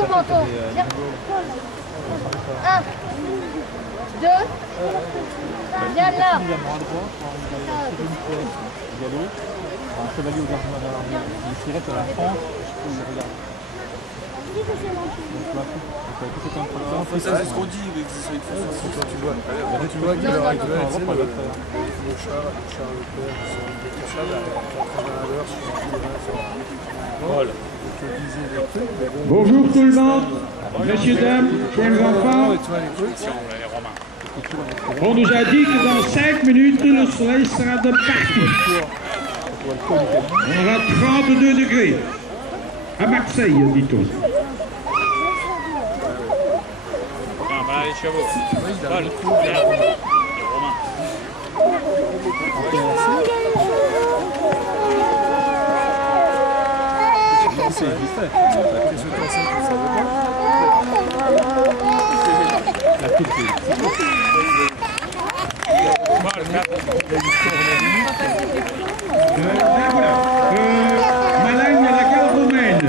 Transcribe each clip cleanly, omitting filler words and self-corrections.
ton manteau. Viens. 1, 2, viens là. Un chevalier au gardien de l'armée, une sirette à la France, regarde. C'est ça, c'est ce qu'on dit, mais c'est ça, il faut ça. Tu vois qu'à l'heure actuelle, le char Leclerc, tout ça, à 80 à l'heure, Bonjour tout le monde, messieurs, dames, chers enfants. On nous a dit que dans 5 minutes, le soleil sera de partout. On aura 32 degrés. À Marseille, dit-on. Les chevaux. Paul, Malagne à la gare romaine.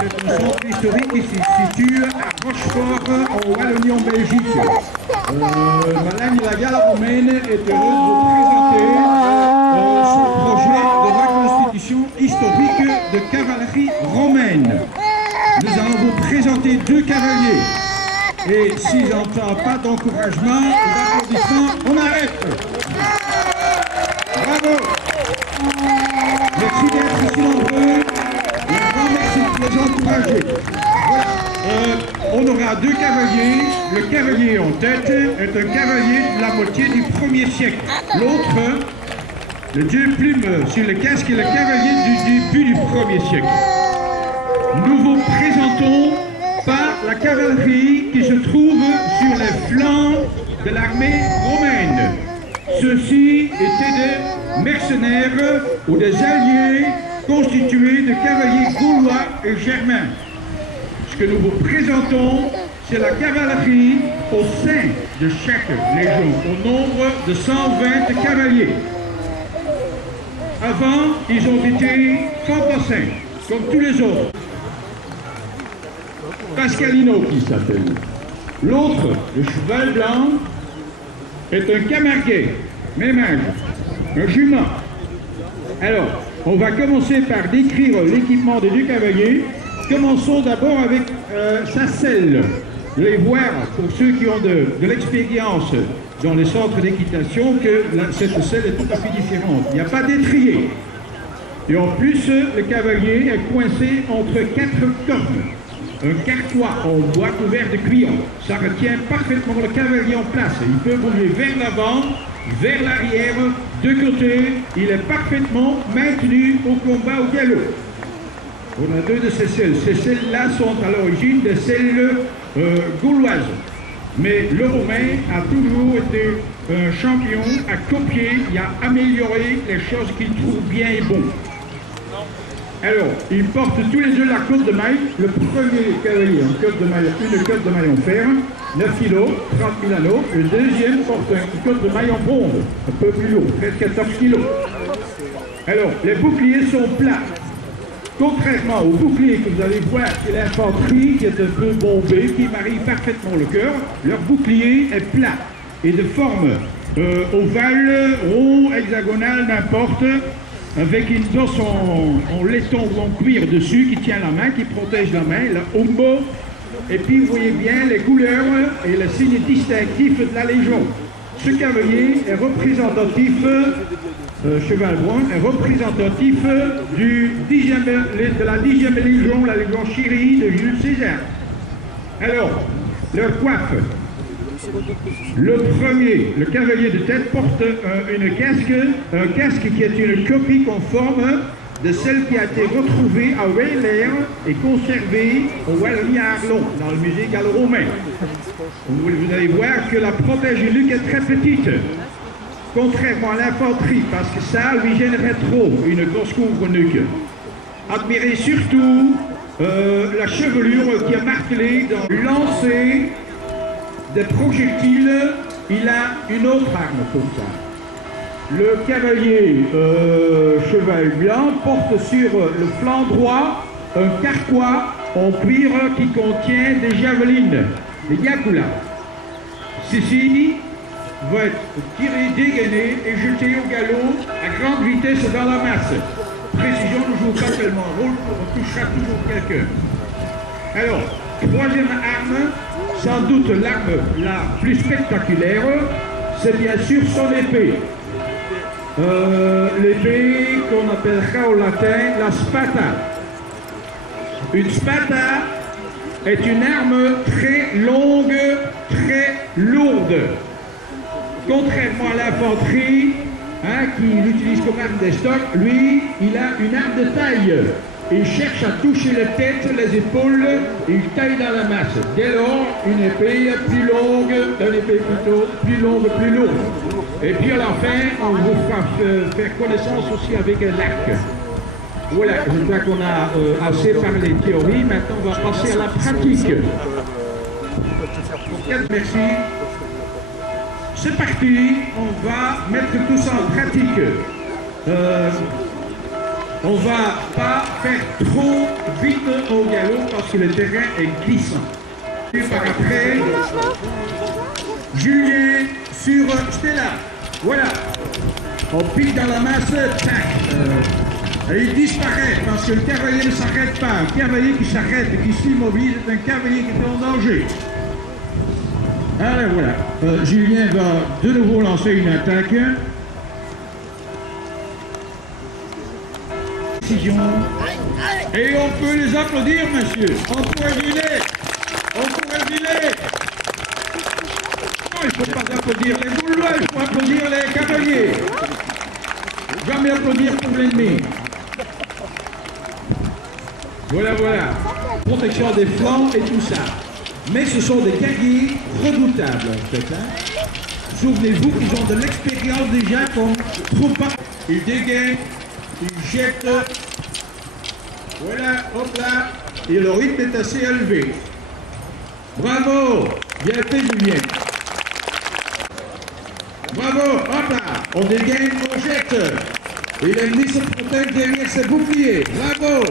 C'est un centre historique qui se situe à Rochefort, en Wallonie, en Belgique. Malagne à la gare romaine est heureuse de vous présenter son projet de reconstitution historique de cavalerie romaine. Nous allons vous présenter 2 cavaliers. Et si j'entends pas d'encouragement ou d'applaudissements, on arrête. Bravo. Merci d'être si nombreux. Un grand merci de les encourager. Voilà. On aura 2 cavaliers. Le cavalier en tête est un cavalier de la moitié du 1er siècle. L'autre, le dieu plume sur le casque, est le cavalier du début du 1er siècle. Nous vous présentons par la cavalerie qui se trouve sur les flancs de l'armée romaine. Ceux-ci étaient des mercenaires ou des alliés constitués de cavaliers gaulois et germains. Ce que nous vous présentons, c'est la cavalerie au sein de chaque légion, au nombre de 120 cavaliers. Avant, ils ont été fantassins, comme tous les autres. Pascalino qui s'appelle. L'autre, le cheval blanc, est un camarguais, même âge, un jument. Alors, on va commencer par décrire l'équipement des 2 cavaliers. Commençons d'abord avec sa selle. Vous allez voir, pour ceux qui ont de l'expérience dans les centres d'équitation, que cette selle est tout à fait différente. Il n'y a pas d'étrier. Et en plus, le cavalier est coincé entre 4 cornes. Un carquois en bois couvert de cuir. Ça retient parfaitement le cavalier en place. Il peut bouger vers l'avant, vers l'arrière, de côté. Il est parfaitement maintenu au combat au galop. On a 2 de ces selles. Ces selles-là sont à l'origine des selles gauloises. Mais le Romain a toujours été un champion à copier et à améliorer les choses qu'il trouve bien et bon. Alors, ils portent tous les 2 la cotte de maille. Le premier cavalier en cotte de maille, une cotte de maille en fer, 9 kg, 30 000 anneaux. Le deuxième porte une cotte de maille en bronze, un peu plus lourd, 13-14 kg. Alors, les boucliers sont plats. Contrairement aux boucliers que vous allez voir chez l'infanterie, qui est un peu bombé, qui marie parfaitement le cœur, leur bouclier est plat et de forme ovale, rond, hexagonale, n'importe, avec une bosse en laiton ou en cuir dessus qui tient la main, qui protège la main, la hombo. Et puis vous voyez bien les couleurs et les signes distinctifs de la Légion. Ce cavalier est représentatif, cheval brun, est représentatif de la 10e Légion, la Légion Chérie de Jules César. Alors, leur coiffe. Le premier, le cavalier de tête, porte un casque qui est une copie conforme de celle qui a été retrouvée à Weyler et conservée au Wallonie à Arlon, dans le musée gallo-romain. Vous allez voir que la protège du nuque est très petite, contrairement à l'infanterie, parce que ça lui gênerait trop, une grosse couvre-nuque. Admirez surtout la chevelure qui est martelée dans le lancer des projectiles. Il a une autre arme pour ça. Le cavalier cheval blanc porte sur le flanc droit un carquois en cuir qui contient des javelines, des yakula. Ceci va être tiré, dégainé et jeté au galop à grande vitesse dans la masse. Précision ne joue pas tellement rôle, on touchera toujours quelqu'un. Alors, troisième arme, sans doute l'arme la plus spectaculaire, c'est bien sûr son épée. L'épée qu'on appellera au latin la spata. Une spata est une arme très longue, très lourde. Contrairement à l'infanterie, qui l'utilise comme arme des stocks, lui, il a une arme de taille. Il cherche à toucher la tête, les épaules, et il taille dans la masse. Dès lors, une épée plus longue, une épée plutôt plus longue, plus lourde. Et puis à la fin, on vous fera faire connaissance aussi avec l'arc. Voilà, je crois qu'on a assez parlé de théorie, maintenant on va passer à la pratique. Merci. C'est parti, on va mettre tout ça en pratique. On va pas faire trop vite au galop parce que le terrain est glissant. Et par après, Julien sur Stella. Voilà. On pique dans la masse, tac. Et il disparaît parce que le cavalier ne s'arrête pas. Un cavalier qui s'arrête et qui s'immobilise est un cavalier qui est en danger. Alors voilà. Julien va de nouveau lancer une attaque. Et on peut les applaudir, monsieur. Encouragez-les. Encouragez-les. Non, il ne faut pas applaudir les Gaulois, il faut applaudir les cavaliers. Jamais applaudir pour l'ennemi. Voilà, voilà. Protection des flancs et tout ça. Mais ce sont des guerriers redoutables, en fait. Souvenez-vous qu'ils ont de l'expérience déjà comme troupe. Ils dégainent. Il jette, voilà, hop là, et le rythme est assez élevé. Bravo, bien fait Julien. Bravo, hop là, on dégaine, on jette. Et l'ennemi se protège derrière ses boucliers. Bravo.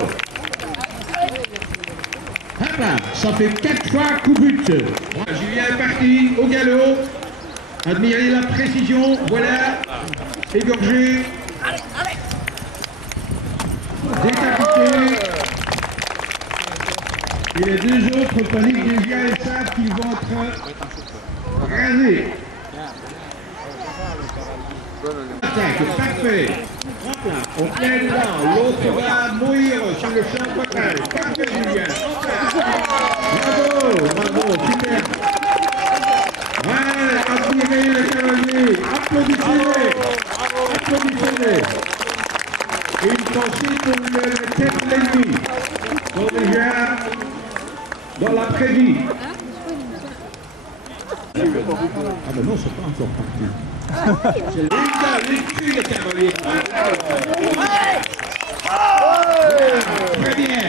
Hop là, ça fait 4 fois coup but. Voilà, Julien est parti au galop. Admirez la précision, voilà, égorgé. Décapité. Et les deux autres paniquent déjà et savent qu'ils vont être rasés. Attaque, parfait. On tient dedans, l'autre va mourir sur le champ de bataille. Parfait, Julien. Bravo, bravo, super. Ouais, admirez les cavaliers. Applaudissez-les. Applaudissez-les. Et une pensée pour la tête de l'ennemi. Sont déjà dans l'après-midi. Ah ben non, c'est pas encore parti. C'est l'écrit de cavalier. Très bien.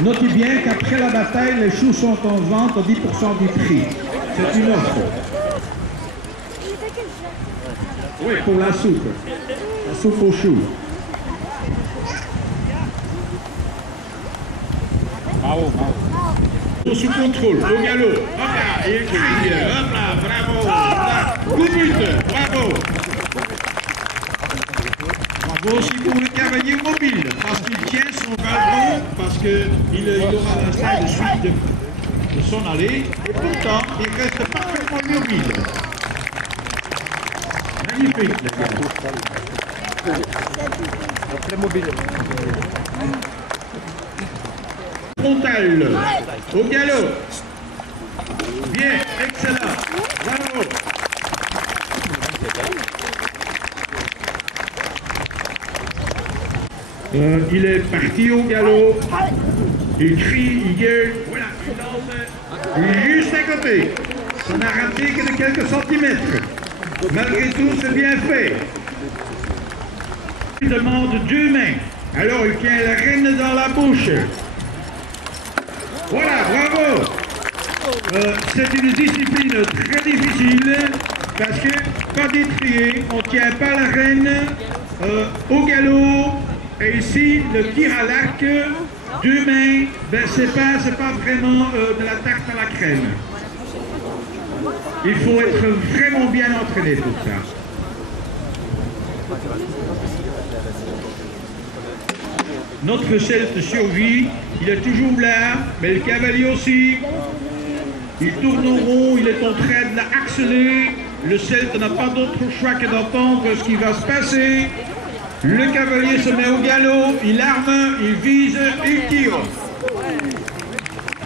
Notez bien qu'après la bataille, les choux sont en vente à 10% du prix. C'est une offre. Oui, pour la soupe aux choux. Bravo, bravo. Sous contrôle, au galop. Hop là, il crie. Hop là, bravo. Coup but, bravo. Bravo aussi pour le cavalier mobile, parce qu'il tient son ballon, parce qu'il aura l'instinct de suite de s'en aller. Et pourtant, il reste parfaitement mobile. Magnifique, les gars. Très mobile. Frontal, au galop. Bien, excellent. Bravo. Il est parti au galop. Il crie, il gueule. Voilà, il lance juste à côté. Ça n'a raté que de quelques centimètres. Malgré tout, c'est bien fait. Il demande 2 mains. Alors, il tient la reine dans la bouche. Voilà, bravo. C'est une discipline très difficile parce que, pas d'étrier, on ne tient pas la reine au galop, et ici le tir à l'arc, 2 mains, ben c'est pas vraiment de la tarte à la crème. Il faut être vraiment bien entraîné pour ça. Notre celte survit, il est toujours là, mais le cavalier aussi. Il tourne au rond, il est en train de la harceler. Le celte n'a pas d'autre choix que d'entendre ce qui va se passer. Le cavalier se met au galop, il arme, il vise, il tire.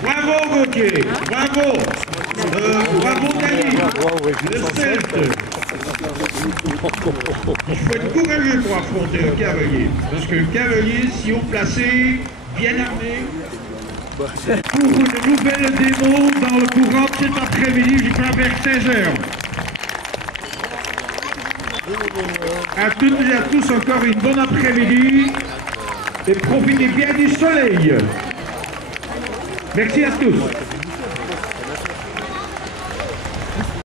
Bravo Gauthier, bravo. Bravo Dani, le celte. Il faut être courageux pour affronter le cavalier. Parce que le cavalier, si on placé, bien armé, pour une nouvelle démo dans le courant de cet après-midi, je crois vers 16h. À toutes et à tous, encore une bonne après-midi et profitez bien du soleil. Merci à tous.